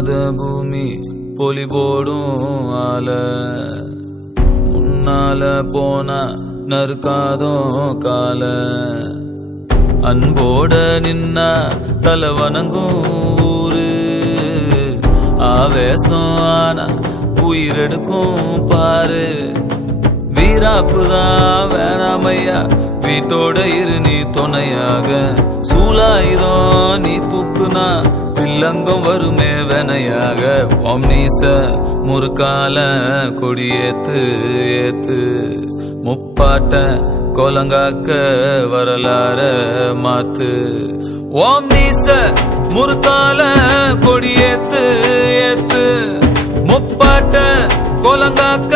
பொல்லாத பூமி பொலி போடும் ஆல முன்னால போனா நறுக்காதோ கால அன்போட நின்னா தலை வணங்கும் ஊரு ஆவேசம் ஆனா உயிரெடுக்கும் பாரு வீராப்புதான் வேணாமையா வீட்டோட இரு நீ துணையாக சூலாயுதம் நீ தூக்குனா வில்லங்கம் வருமே வெனையாக ஓம் நீச முறுக்கால கொடியேத்து ஏத்து முப்பாட்ட கோலங்காக்க வரலாற மாத்து ஓம் நீச முறுக்கால கொடியேத்து ஏத்து முப்பாட்ட கோலங்காக்க